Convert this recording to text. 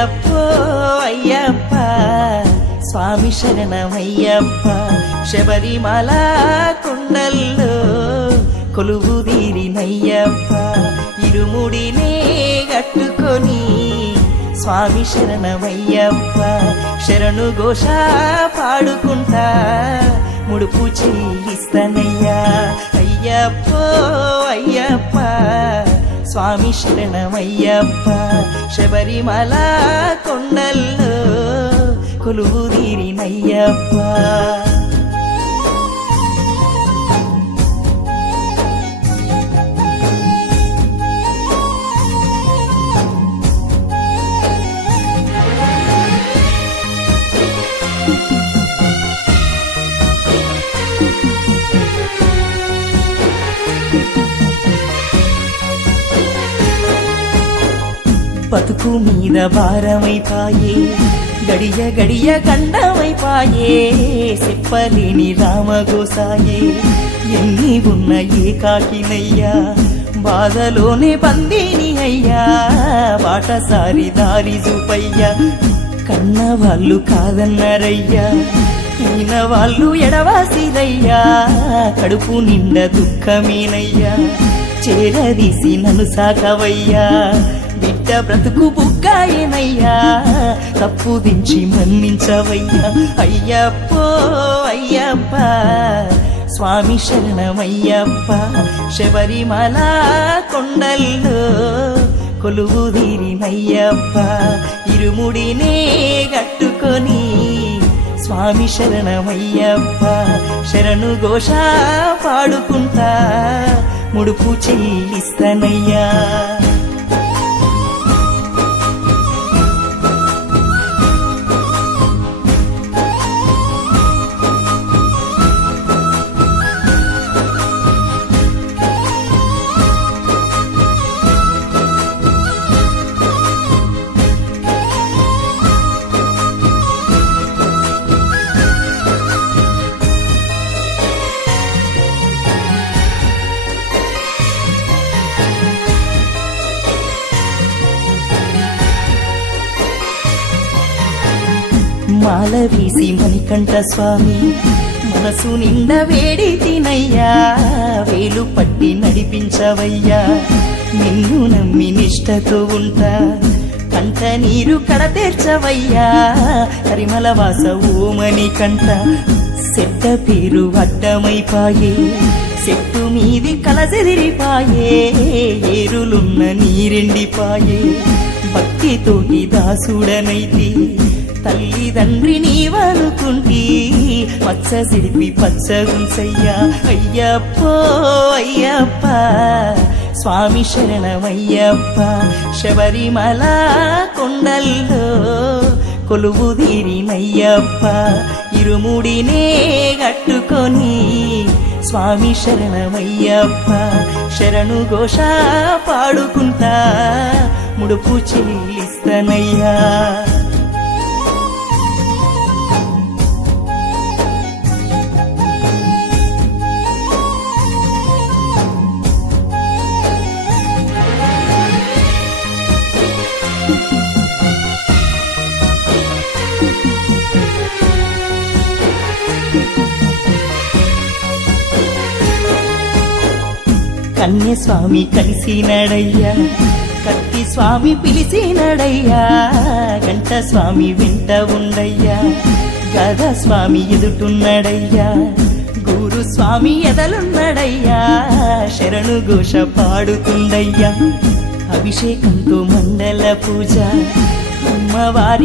అయ్యప్పో అయ్యప్ప స్వామి శరణమయ్యప్ప శబరిమల కొండల్లో కొలువు తీరినయ్యప్ప ఇరుముడినే గట్టుకొని స్వామి శరణమయ్యప్ప శరణు ఘోష పాడుకుంటా ముడుపు చెల్లిస్తానయ్యా అయ్యప్పో అయ్యప్ప స్వామి శరణమయ్యప్ప శబరిమల కొండల్లో కొలువు తీరినయ్యప్ప బతుకు మీద భారమైపాయే గడియ గడియ గండమైపాయే చెప్పలేని రామగోసాయే ఎన్ని ఉన్న ఏకాకినయ్యా బాధలోనే బందీని అయ్యా బాటసారి దారి చూపయ్యా కన్న వాళ్ళు కాదన్నారయ్యా అయిన వాళ్ళు ఎడవాసిరయ్యా కడుపు నిండా దుఃఖమేనయ్యా చేరదీసి నన్ను సాకవయ్యా బిడ్డ బ్రతుకు బుగ్గాయనయ్యా తప్పు దించి మన్నించవయ్యా అయ్యప్పో అయ్యప్ప స్వామి శరణమయ్యప్ప శబరిమల కొండల్లో కొలువు తీరినయ్యప్ప ఇరుముడినే గట్టుకొని స్వామి శరణమయ్యప్ప శరణు ఘోష పాడుకుంటా ముడుపు చెల్లిస్తానయ్యా మాల వీసి మణికంఠ స్వామి మనసు నిండా వేడి తినయ్యా వేలు పట్టి నడిపించవయ్యా నిన్ను నమ్మి నిష్టతో ఉంటా కంట నీరు కడతీర్చవయ్యా పరిమళ వాస ఓమని కంట సెట్ట పేరు అడ్డమైపాయే చెట్టు మీది కలజెదిరిపాయే ఏరులున్న నీరెండిపాయే భక్తితోటి దాసుడనైతి తల్లిదండ్రి నీవనుకుంటి పచ్చ సిరిపి పచ్చగుంచయ్యా అయ్యప్పో అయ్యప్ప స్వామి శరణమయ్యప్ప శబరిమల కొండల్లో కొలువు తీరినయ్యప్ప ఇరుముడినే గట్టుకొని స్వామి శరణమయ్యప్ప శరణు ఘోష పాడుకుంటా ముడుపు చెల్లిస్తానయ్యా కన్య స్వామి కలిసినడయ్యా కత్తి స్వామి పిలిచినడయ్యా గంట స్వామి వెంట ఉండయ్యా గద స్వామి ఎదుటున్నాడయ్యా గురు స్వామి ఎదలున్నాడయ్యా శరణు ఘోష పాడుతుండయ్యా అభిషేకంతో మండల పూజ అమ్మవారి